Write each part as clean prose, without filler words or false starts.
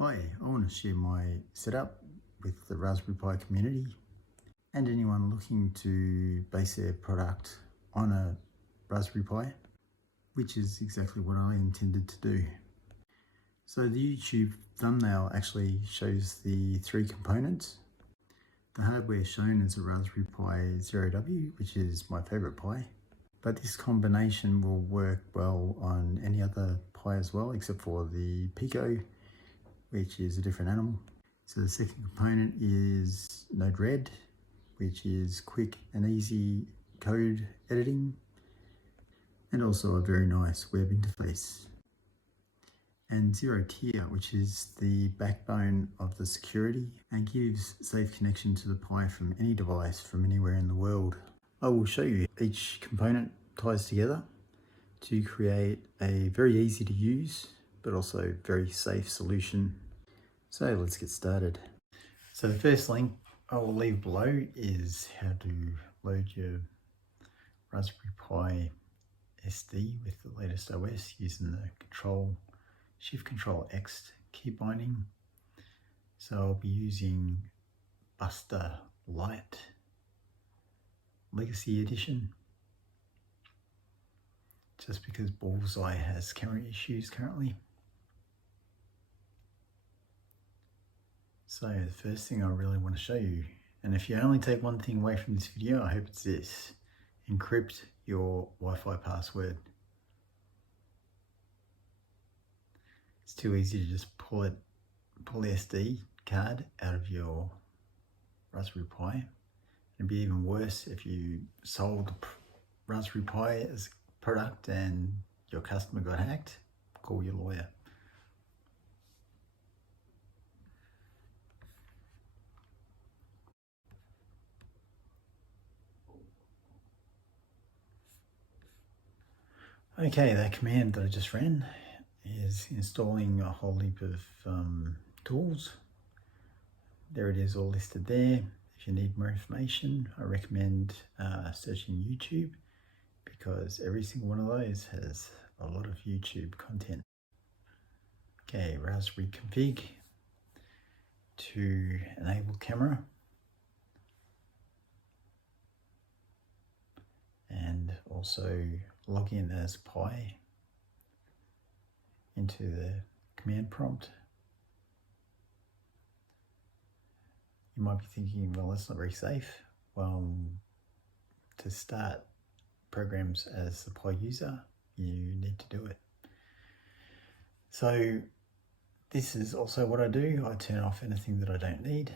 Hi, I want to share my setup with the Raspberry Pi community and anyone looking to base their product on a Raspberry Pi, which is exactly what I intended to do. So the YouTube thumbnail actually shows the three components. The hardware shown is a Raspberry Pi Zero W, which is my favorite Pi, but this combination will work well on any other Pi as well, except for the Pico, which is a different animal. So the second component is Node-RED, which is quick and easy code editing, and also a very nice web interface. And Zerotier, which is the backbone of the security and gives safe connection to the Pi from any device from anywhere in the world. I will show you each component ties together to create a very easy to use but also very safe solution. So let's get started. So the first link I will leave below is how to load your Raspberry Pi SD with the latest OS using the Shift Control X key binding. So I'll be using Buster Lite Legacy Edition, just because Bullseye has camera issues currently. So the first thing I really want to show you, and if you only take one thing away from this video, I hope it's this: encrypt your Wi-Fi password. It's too easy to just pull the SD card out of your Raspberry Pi. It'd be even worse if you sold Raspberry Pi as a product and your customer got hacked. Call your lawyer. Okay, that command that I just ran is installing a whole heap of tools. There it is, all listed there. If you need more information, I recommend searching YouTube, because every single one of those has a lot of YouTube content. Okay, Raspberry config to enable camera, and also log in as Pi into the command prompt. You might be thinking, well, that's not very safe. Well, to start programs as a Pi user, you need to do it. So this is also what I do. I turn off anything that I don't need.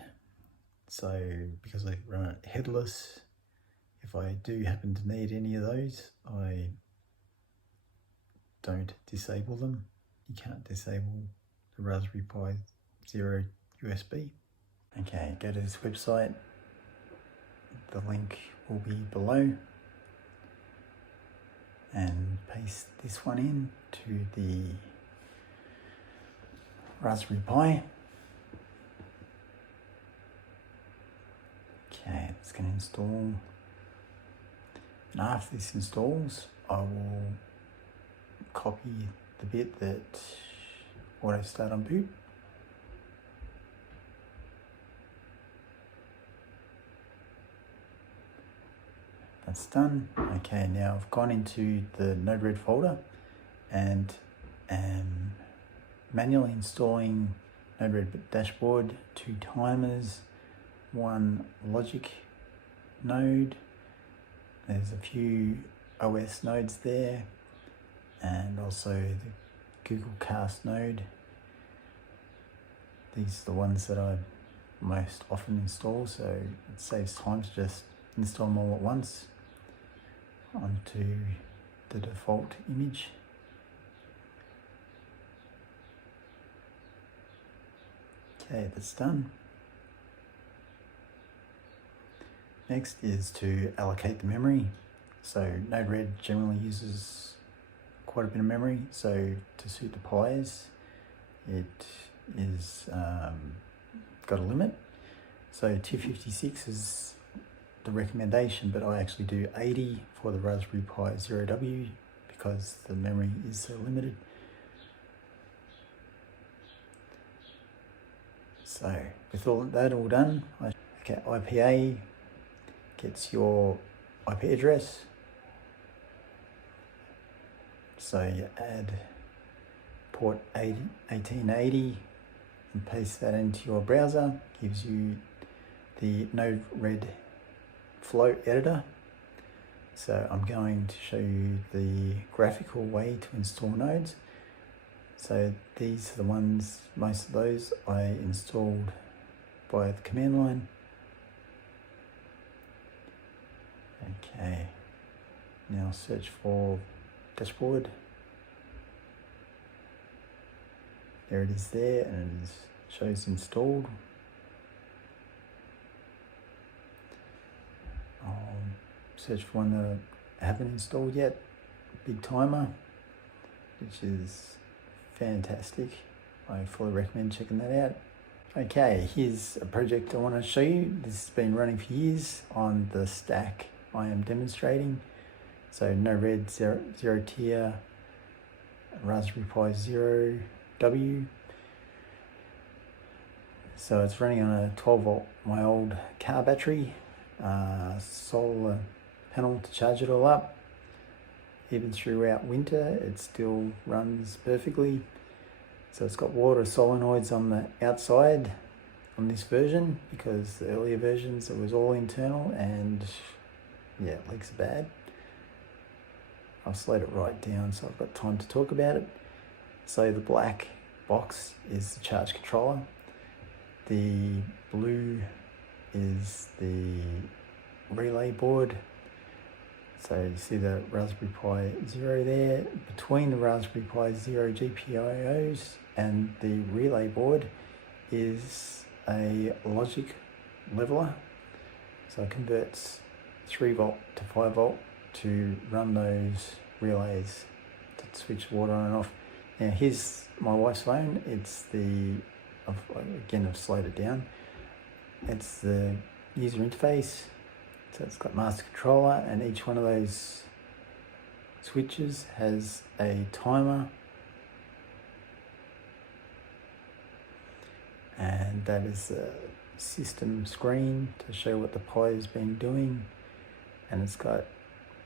So because I run it headless, if I do happen to need any of those, I don't disable them. You can't disable the Raspberry Pi Zero USB. Okay, go to this website. The link will be below. And paste this one in to the Raspberry Pi. Okay, it's going to install. And after this installs, I will copy the bit that auto start on boot. That's done. Okay, now I've gone into the Node-RED folder and am manually installing Node-RED dashboard, 2 timers, 1 logic node. There's a few OS nodes there, and also the Google Cast node. These are the ones that I most often install, so it saves time to just install them all at once onto the default image. Okay, that's done. Next is to allocate the memory. So Node-RED generally uses quite a bit of memory, so to suit the Pis, it is got a limit. So 256 is the recommendation, but I actually do 80 for the Raspberry Pi Zero W because the memory is so limited. So with all that all done, okay, IPA gets your IP address. So you add port 1880 and paste that into your browser, gives you the Node-RED flow editor. So I'm going to show you the graphical way to install nodes. So these are the ones, most of those I installed by the command line. Okay, now search for dashboard. There it is there, and it shows installed. I'll search for one that I haven't installed yet, Big Timer, which is fantastic. I fully recommend checking that out. Okay, here's a project I want to show you. This has been running for years on the stack I am demonstrating. So Node-RED, Zerotier, Raspberry Pi Zero W. So it's running on a 12 volt, my old car battery, solar panel to charge it all up. Even throughout winter, it still runs perfectly. So it's got water solenoids on the outside on this version, because the earlier versions it was all internal, and yeah, leaks are bad. I've slowed it right down so I've got time to talk about it. So the black box is the charge controller. The blue is the relay board. So you see the Raspberry Pi Zero there. Between the Raspberry Pi Zero GPIOs and the relay board is a logic leveler. So it converts 3 volt to 5 volt to run those relays to switch water on and off. Now here's my wife's phone. It's the, again I've slowed it down. It's the user interface. So it's got master controller, and each one of those switches has a timer. And that is the system screen to show what the Pi has been doing. And it's got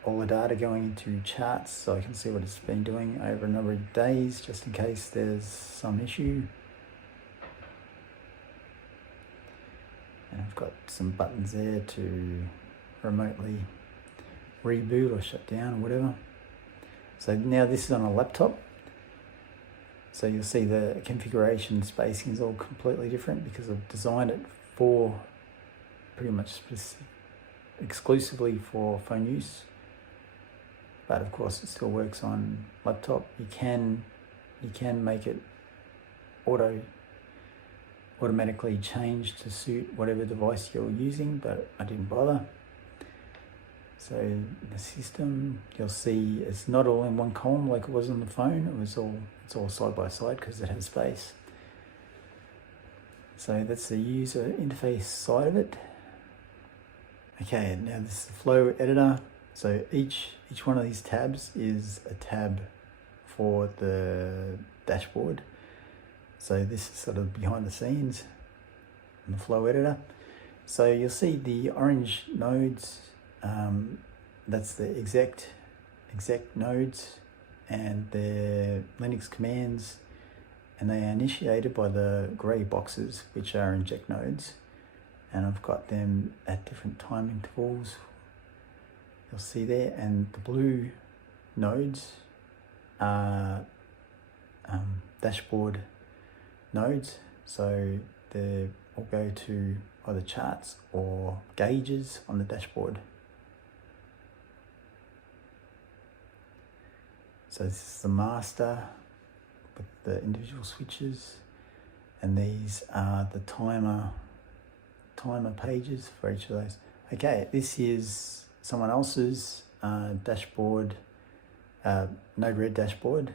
all the data going into charts, so I can see what it's been doing over a number of days, just in case there's some issue. And I've got some buttons there to remotely reboot or shut down or whatever. So now this is on a laptop. So you'll see the configuration spacing is all completely different, because I've designed it for pretty much exclusively for phone use. But of course it still works on laptop. You can make it automatically change to suit whatever device you're using, but I didn't bother. So the system, you'll see it's not all in one column like it was on the phone. It's all side by side because it has space. So that's the user interface side of it. Okay, now this is the flow editor. So each one of these tabs is a tab for the dashboard. So this is sort of behind the scenes in the flow editor. So you'll see the orange nodes, that's the exec nodes, and their Linux commands, and they are initiated by the grey boxes, which are inject nodes. And I've got them at different time intervals. You'll see there, and the blue nodes are dashboard nodes. So they all go to either charts or gauges on the dashboard. So this is the master with the individual switches, and these are the timer pages for each of those. Okay, this is someone else's dashboard, Node-RED dashboard.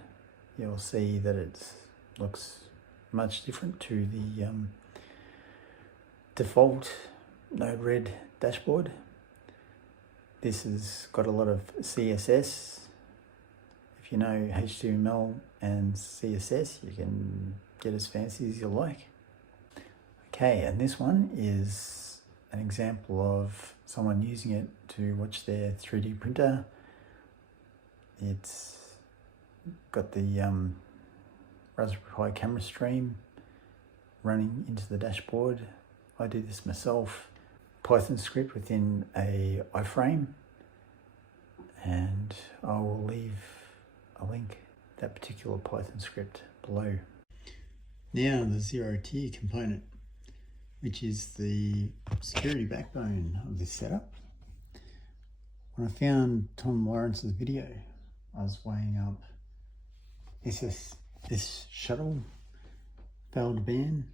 You'll see that it looks much different to the default Node-RED dashboard. This has got a lot of CSS. If you know HTML and CSS, you can get as fancy as you like. Okay, and this one is an example of someone using it to watch their 3D printer. It's got the Raspberry Pi camera stream running into the dashboard. I do this myself. Python script within a iframe, and I will leave a link to that particular Python script below. Now the Zerotier component, which is the security backbone of this setup. When I found Tom Lawrence's video, I was weighing up, is this shuttle failed to ban,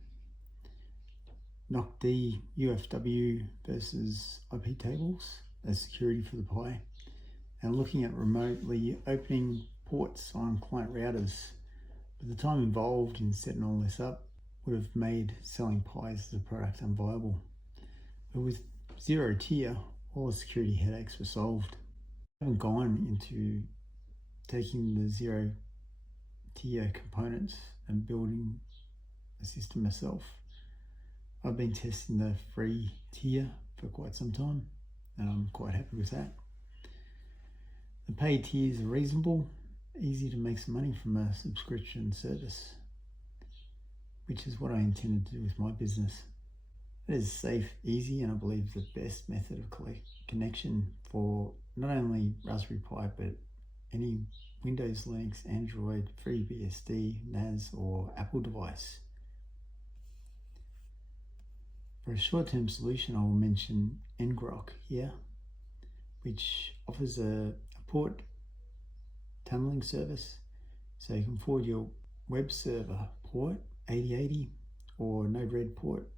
NOC UFW versus IP tables as security for the Pi, and looking at remotely opening ports on client routers. But the time involved in setting all this up would have made selling Pis as a product unviable. But with Zerotier, all the security headaches were solved. I haven't gone into taking the Zerotier components and building a system myself. I've been testing the free tier for quite some time, and I'm quite happy with that. The paid tiers are reasonable, easy to make some money from a subscription service, which is what I intended to do with my business. It is safe, easy, and I believe the best method of connection for not only Raspberry Pi, but any Windows, Linux, Android, FreeBSD, NAS, or Apple device. For a short-term solution, I will mention Ngrok here, which offers a port tunneling service. So you can forward your web server port 8080 or Node-RED port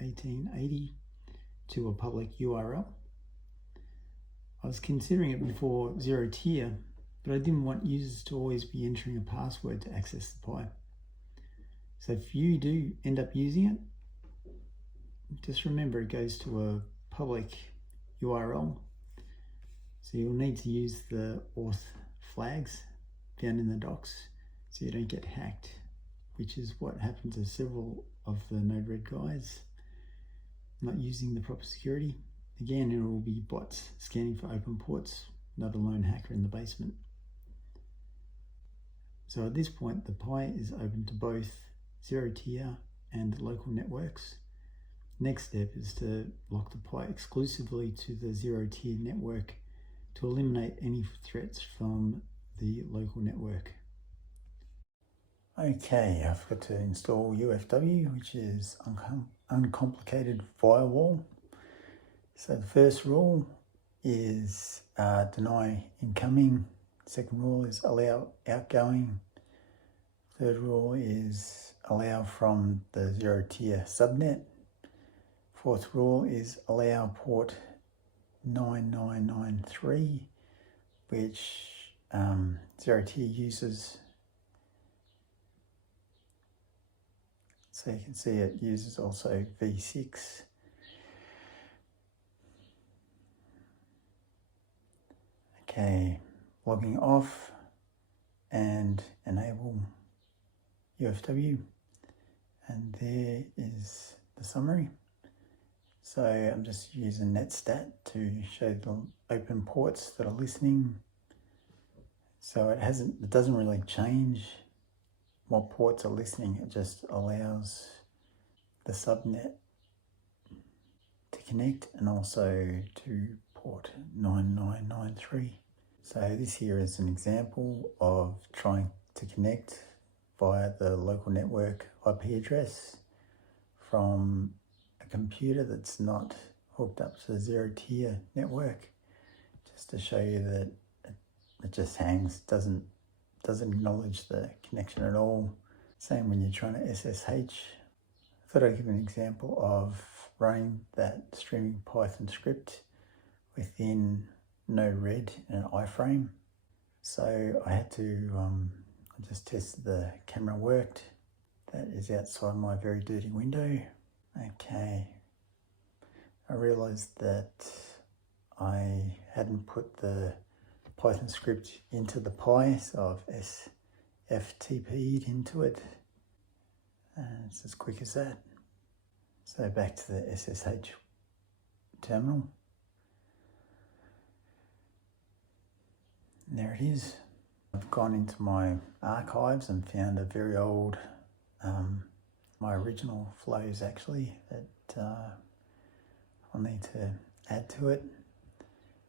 1880 to a public URL. I was considering it before Zerotier, but I didn't want users to always be entering a password to access the Pi. So if you do end up using it, just remember it goes to a public URL. So you'll need to use the auth flags found in the docs so you don't get hacked, which is what happened to several of the Node-RED guys not using the proper security. Again, it will be bots scanning for open ports, not a lone hacker in the basement. So at this point, the Pi is open to both Zerotier and local networks. Next step is to lock the Pi exclusively to the Zerotier network to eliminate any threats from the local network. Okay, I've got to install UFW, which is uncomplicated firewall. So the first rule is deny incoming. Second rule is allow outgoing. Third rule is allow from the Zerotier subnet. Fourth rule is allow port 9993, which Zerotier uses. So you can see it uses also v6. Okay, logging off and enable UFW, and there is the summary. So I'm just using netstat to show the open ports that are listening. So it doesn't really change what ports are listening. It just allows the subnet to connect and also to port 9993. So this here is an example of trying to connect via the local network IP address from a computer that's not hooked up to the Zerotier network, just to show you that it just hangs, doesn't acknowledge the connection at all. Same when you're trying to SSH. I thought I'd give an example of running that streaming Python script within Node-RED in an iframe. So I had to I just tested the camera worked. That is outside my very dirty window. Okay, I realized that I hadn't put the Python script into the Pi, so I've SFTP'd into it, and it's as quick as that. So back to the SSH terminal. And there it is. I've gone into my archives and found a very old, my original flows actually, that I'll need to add to it.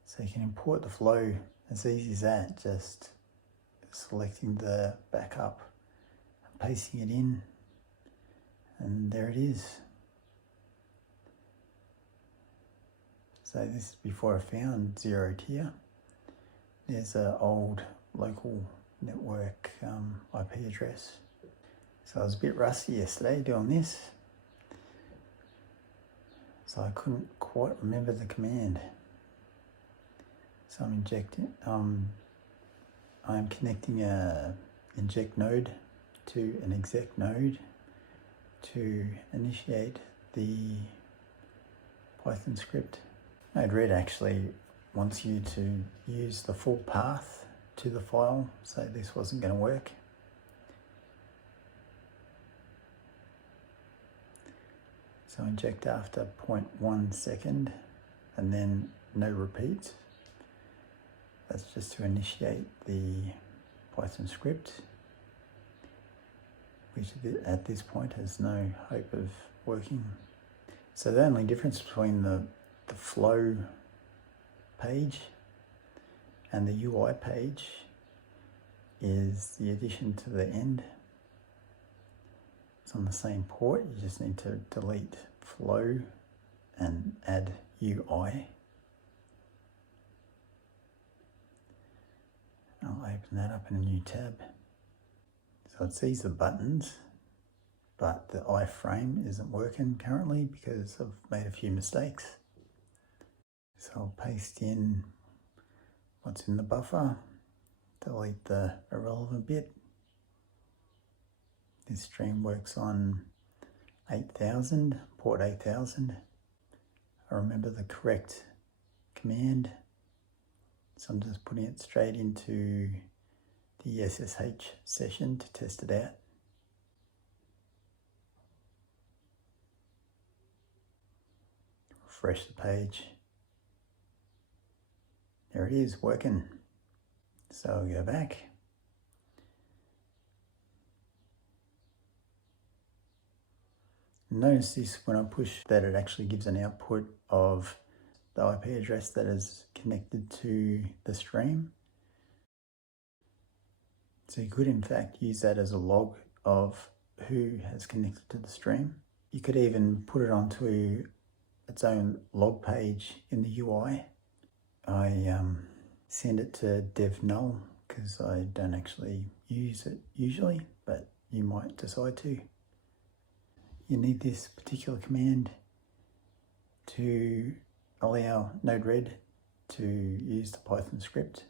So you can import the flow as easy as that, just selecting the backup, pasting it in, and there it is. So this is before I found Zerotier. There's an old local network IP address. So I was a bit rusty yesterday doing this, so I couldn't quite remember the command. So I'm connecting a inject node to an exec node to initiate the Python script. Node-RED actually wants you to use the full path to the file, so this wasn't going to work. So inject after 0.1 second and then no repeats. That's just to initiate the Python script, which at this point has no hope of working. So the only difference between the flow page and the UI page is the addition to the end. It's on the same port, you just need to delete flow and add UI. I'll open that up in a new tab. So it sees the buttons, but the iframe isn't working currently because I've made a few mistakes. So I'll paste in what's in the buffer, delete the irrelevant bit. This stream works on 8000, port 8000. I remember the correct command, so I'm just putting it straight into the SSH session to test it out. Refresh the page. There it is, working. So I'll go back. Notice this when I push that it actually gives an output of the IP address that is connected to the stream. So you could in fact use that as a log of who has connected to the stream. You could even put it onto its own log page in the UI. I send it to dev null because I don't actually use it usually, but you might decide to. You need this particular command to allow Node-RED to use the Python script.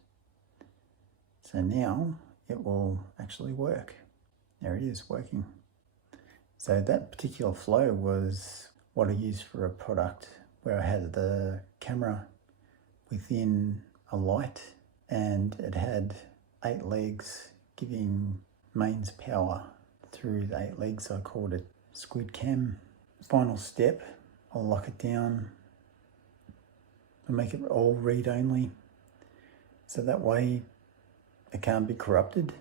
So now it will actually work. There it is, working. So that particular flow was what I used for a product where I had the camera within a light and it had 8 legs giving mains power through the 8 legs. So I called it Squid Cam. Final step, I'll lock it down and make it all read only, so that way it can't be corrupted.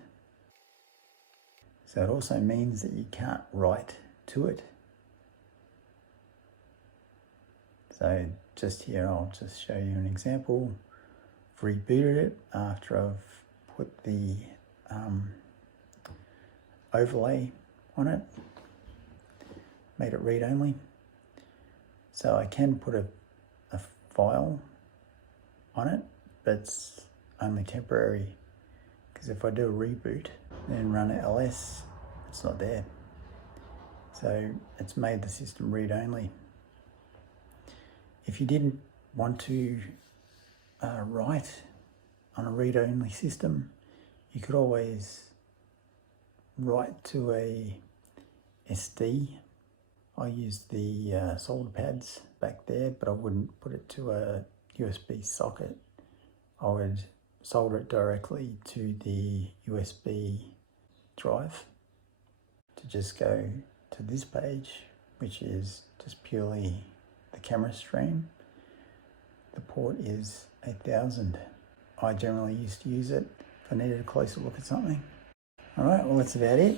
So it also means that you can't write to it. So just here, I'll just show you an example. I've rebooted it after I've put the overlay on it, made it read only. So I can put a file on it, but it's only temporary, because if I do a reboot and run ls, it's not there. So it's made the system read only. If you didn't want to write on a read only system, you could always write to a SD. I used the solder pads back there, but I wouldn't put it to a USB socket. I would solder it directly to the USB drive to just go to this page which is just purely the camera stream. The port is 8000. I generally used to use it if I needed a closer look at something. Alright, well that's about it.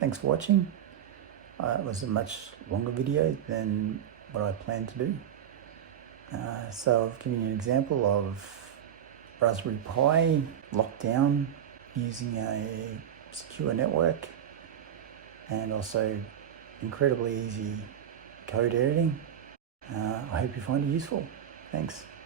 Thanks for watching. It was a much longer video than what I planned to do. So I've given you an example of Raspberry Pi locked down using a secure network, and also incredibly easy code editing. I hope you find it useful. Thanks.